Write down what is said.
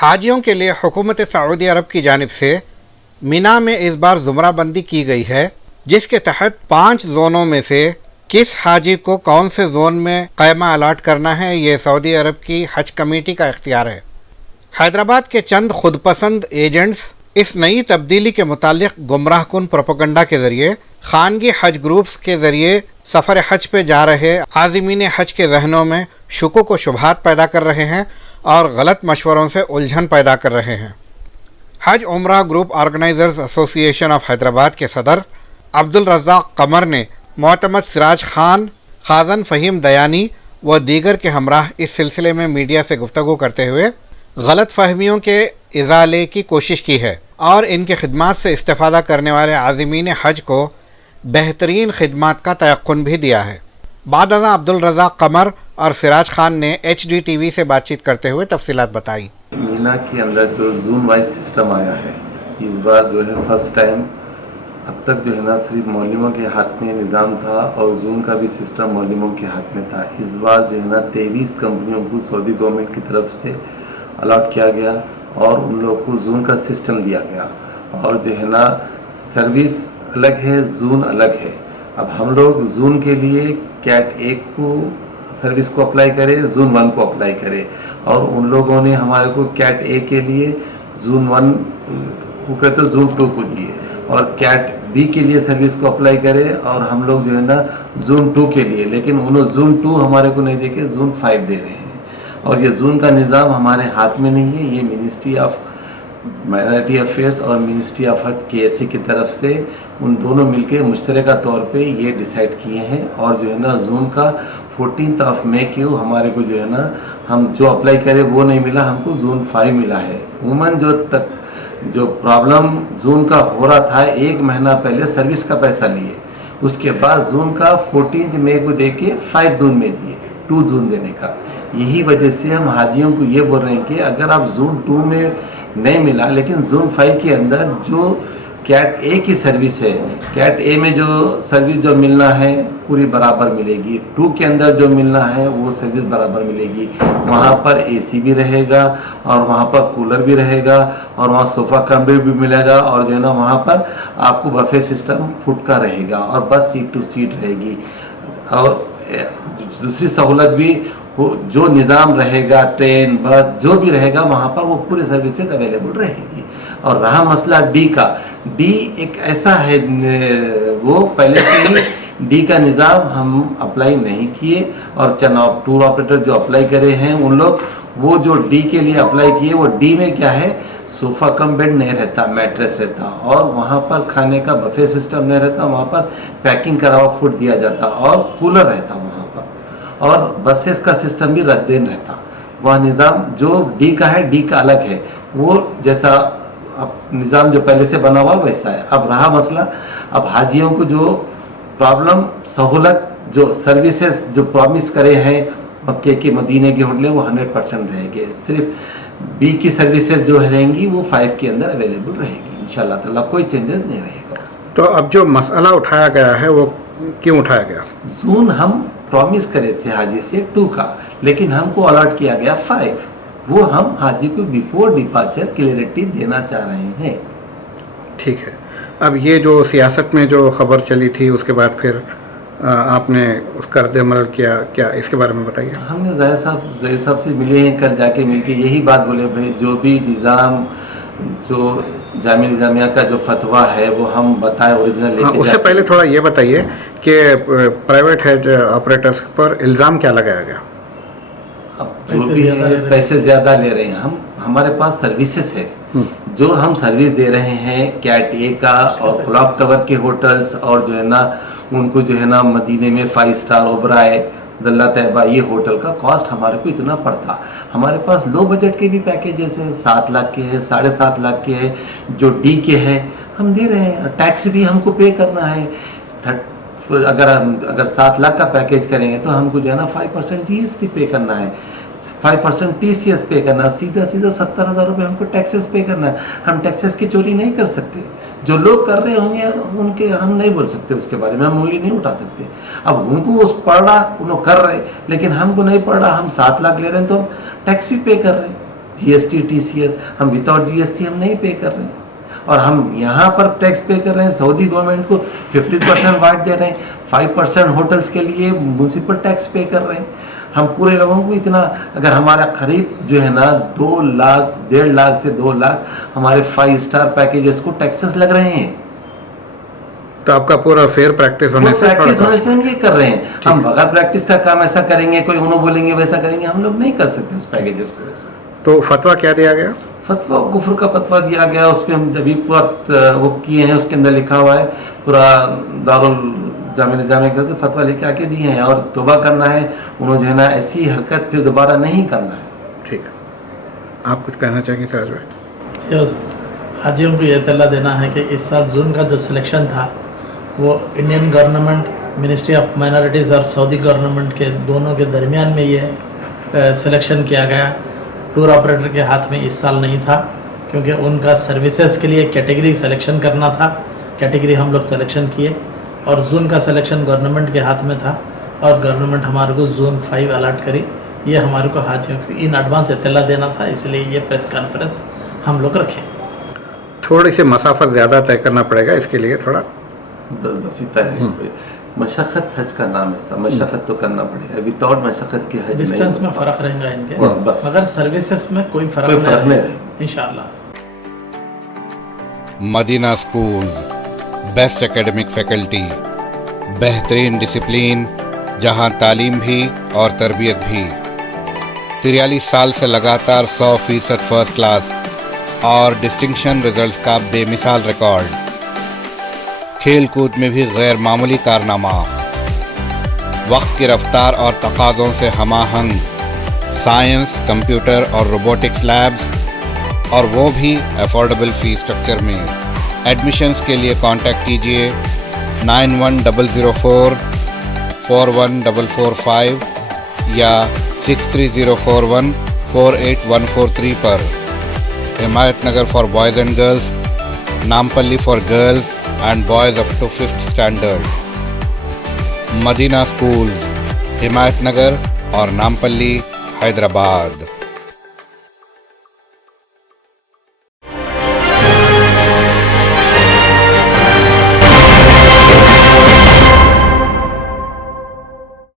हाजियों के लिए हुकूमत सऊदी अरब की जानिब से मिना में इस बार ज़ुमराबंदी की गई है, जिसके तहत 5 जोनों में से किस हाजी को कौन से जोन में क़ैमा अलाट करना है, ये सऊदी अरब की हज कमेटी का इख्तियार है। हैदराबाद के चंद खुदपसंद एजेंट्स इस नई तब्दीली के मुतालिक गुमराह कुन प्रोपेगेंडा के ज़रिए खानगी हज ग्रुप्स के ज़रिए सफ़र हज पे जा रहे आज़िमीन हज के जहनों में शुकूक व शुबहात पैदा कर रहे हैं और गलत मशवरों से उलझन पैदा कर रहे हैं। Hajj Umrah group organisers association of Hyderabad के सदर अब्दुल रज़्ज़ाक़ कमर ने मोतमद सिराज खान, खाज़न फ़हीम दयानी व दीगर के हमराह इस सिलसिले में मीडिया से गुफ्तगू करते हुए गलत फहमियों के इज़ाले की कोशिश की है और इनके खिदमात से इस्तेफ़ादा करने वाले आज़िमीन हज को बेहतरीन खिदमात का तयक्कुन भी दिया है। बाद अज़ां अब्दुल रज़्ज़ाक़ कमर और सिराज खान ने HDTV से बातचीत करते हुए तफसीलात बताई। मीना के अंदर जो जोन वाइज सिस्टम आया है, इस बार जो है फर्स्ट टाइम, अब तक जो है ना सिर्फ मौलिमों के हाथ में निज़ाम था और जोन का भी सिस्टम मौलिमों के हाथ में था। इस बार जो है ना 23 कंपनियों को सऊदी गवर्नमेंट की तरफ से अलॉट किया गया और उन लोगों को जोन का सिस्टम दिया गया और जो है ना सर्विस अलग है, जोन अलग है। अब हम लोग जोन के लिए कैट 1 को सर्विस को अप्लाई करें, जोन 1 को अप्लाई करें और उन लोगों ने हमारे को कैट ए के लिए जोन 1 को कहते जोन 2 को दिए और कैट बी के लिए सर्विस को अप्लाई करें और हम लोग जो है ना जोन 2 के लिए, लेकिन उन्होंने जोन 2 हमारे को नहीं देके जोन 5 दे रहे हैं और ये जोन का निज़ाम हमारे हाथ में नहीं है। ये मिनिस्ट्री ऑफ माइनॉरिटी अफेयर्स और मिनिस्ट्री ऑफ हज KSA की तरफ से उन दोनों मिलके मुश्तरका तौर पे ये डिसाइड किए हैं और जो है ना जोन का 14 मई को हमारे को जो है ना हम जो अप्लाई करें वो नहीं मिला, हमको जोन 5 मिला है। उमन जो प्रॉब्लम जोन का हो रहा था, 1 महीना पहले सर्विस का पैसा लिए, उसके बाद जोन का 14 मई को दे के 5 जोन में दिए, 2 जोन देने का। यही वजह से हम हाजियों को ये बोल रहे हैं कि अगर आप जोन 2 में नहीं मिला लेकिन जोन 5 के अंदर जो कैट ए की सर्विस है, कैट ए में जो सर्विस जो मिलना है पूरी बराबर मिलेगी, 2 के अंदर जो मिलना है वो सर्विस बराबर मिलेगी। वहाँ पर AC भी रहेगा और वहाँ पर कूलर भी रहेगा और वहाँ सोफ़ा कमरे भी मिलेगा और जो है ना वहाँ पर आपको बफे सिस्टम फूड का रहेगा और बस सीट टू सीट रहेगी और दूसरी सहूलत भी जो निज़ाम रहेगा, ट्रेन बस जो भी रहेगा वहाँ पर वो पूरे सर्विसेज अवेलेबल रहेगी। और रहा मसला डी का, डी एक ऐसा है, वो पहले से ही डी का निज़ाम हम अप्लाई नहीं किए और चंद टूर ऑपरेटर जो अप्लाई करे हैं उन लोग वो जो डी के लिए अप्लाई किए, वो डी में क्या है, सोफ़ा कम बेड नहीं रहता, मैट्रेस रहता और वहाँ पर खाने का बफे सिस्टम नहीं रहता, वहाँ पर पैकिंग करा हुआ फूड दिया जाता और कूलर रहता वहाँ पर और बसेस का सिस्टम भी रद्देन रहता। वह निज़ाम जो डी का है, डी का अलग है, वो जैसा अब निज़ाम जो पहले से बना हुआ वैसा है। अब रहा मसला, अब हाजियों को जो प्रॉब्लम, सहूलत, जो सर्विसेज जो प्रॉमिस करे हैं मक्के के मदीने के होटलें, वो 100% रहेंगे। सिर्फ बी की सर्विसेज जो रहेंगी वो 5 के अंदर अवेलेबल रहेगी इंशाल्लाह ताला, कोई चेंजेस नहीं रहेगा उसमें। तो अब जो मसला उठाया गया है वो क्यों उठाया गया? जोन हम प्रॉमिस करे थे हाजी से 2 का, लेकिन हमको अलॉट किया गया 5। वो हम हाजी को बिफोर डिपार्चर क्लियरिटी देना चाह रहे हैं। ठीक है। अब ये जो सियासत में जो खबर चली थी उसके बाद फिर आपने उसका रद्द-ए-अमल किया, क्या इसके बारे में बताइए। हमने ज़ाहिर साहब से मिले हैं, कल जाके मिलके यही बात बोले, भाई जो भी निज़ाम, जो जामिया निज़ामिया का जो फतवा है वो हम बताएं ओरिजिनल लेके। उससे पहले थोड़ा ये बताइए कि प्राइवेट हेज ऑपरेटर्स पर इल्ज़ाम क्या लगाया गया? अब जो भी है पैसे ज़्यादा ले रहे हैं, हम हमारे पास सर्विसेज है जो हम सर्विस दे रहे हैं कैट ए का और क्लॉक टावर के होटल्स और जो है ना उनको जो है ना मदीने में 5 स्टार ओबराय, दल्ला तैयबा, ये होटल का कॉस्ट हमारे को इतना पड़ता। हमारे पास लो बजट के भी पैकेजेस हैं, 7 लाख के हैं, 7.5 लाख के हैं, जो डी के हैं हम दे रहे हैं। टैक्स भी हमको पे करना है, अगर 7 लाख का पैकेज करेंगे तो हमको जो है ना 5% GST पे करना है, 5% TCS पे करना, सीधा 70,000 रुपये हमको टैक्सेस पे करना है। हम टैक्सेस की चोरी नहीं कर सकते, जो लोग कर रहे होंगे उनके हम नहीं बोल सकते, उसके बारे में हम उंगली नहीं उठा सकते। अब उनको उस पड़ रहा, उन्होंने कर रहे, लेकिन हमको नहीं पड़ रहा, हम 7 लाख ले रहे हैं तो हम टैक्स भी पे कर रहे हैं, GST TCS हम विदाउट GST हम नहीं पे कर रहे हैं, और हम यहाँ पर टैक्स पे कर रहे हैं सऊदी गवर्नमेंट को 50% वाट दे रहे हैं, 5% होटल्स के लिए म्यूनसिपल टैक्स पे कर रहे हैं। हम पूरे लोगों को इतना, अगर हमारा करीब जो है ना 2 लाख 1.5 लाख से 2 लाख हमारे 5 स्टार पैकेजेस को टैक्सेस लग रहे हैं। तो आपका पूरा फेयर प्रैक्टिस होने से हम ये कर रहे हैं। हम बगैर प्रैक्टिस का काम ऐसा करेंगे, कोई उन्होंने बोलेंगे वैसा करेंगे, हम लोग नहीं कर सकते उस पैकेजेस को वैसा। तो फतवा क्या दिया गया? फतवा कुफ्र का फतवा दिया गया, उस पर हम अभी पूरा वो किए हैं, उसके अंदर लिखा हुआ है पूरा दारुल जामे करके फतवा लेके आके दिए हैं, और तौबा करना है उन्होंने जो है ना ऐसी हरकत फिर दोबारा नहीं करना है। ठीक है, आप कुछ कहना चाहेंगे सर भाई? हाजियों को यह इत्तला देना है कि इस साल जून का जो सिलेक्शन था वो Indian government, ministry of minorities और सऊदी गवर्नमेंट के दोनों के दरमियान में ये सिलेक्शन किया गया। टूर ऑपरेटर के हाथ में इस साल नहीं था, क्योंकि उनका सर्विसेज के लिए कैटेगरी सिलेक्शन करना था। कैटेगरी हम लोग सिलेक्शन किए, और जून का सिलेक्शन गवर्नमेंट के हाथ में था, और गवर्नमेंट हमारे को जोन 5 अलॉट करी। ये हमारे को हाजियों को इन एडवांस इत्तला देना था, इसलिए ये प्रेस कॉन्फ्रेंस हम लोग रखें। थोड़ी सी मसाफत ज़्यादा तय करना पड़ेगा, इसके लिए थोड़ा बस इतना है। मशक्क़त हज का नाम है, मशक्क़त तो करना पड़ेगा, विदाउट मशक्क़त की हज डिस्टेंस में फ़र्क रहेगा इनके, मगर सर्विसेज में कोई फ़र्क नहीं है इंशाअल्लाह। Madina schools, best academic faculty, बेहतरीन डिसिप्लिन, जहां तालीम भी और तरबियत भी। 43 साल से लगातार 100% फर्स्ट क्लास और डिस्टिंक्शन रिजल्ट्स का बेमिसाल रिकॉर्ड। खेल कूद में भी गैर मामूली कारनामा। वक्त की रफ्तार और तकाज़ों से हमाहंग साइंस, कंप्यूटर और रोबोटिक्स लैब्स, और वो भी अफोर्डेबल फ़ी स्ट्रक्चर में। एडमिशन्स के लिए कांटेक्ट कीजिए 910004 41445 या 63041 48143 पर। Himayat Nagar for boys and girls, Nampally for girls and boys up to 5th standard। Madina school, Himayat Nagar और नामपल्ली, हैदराबाद।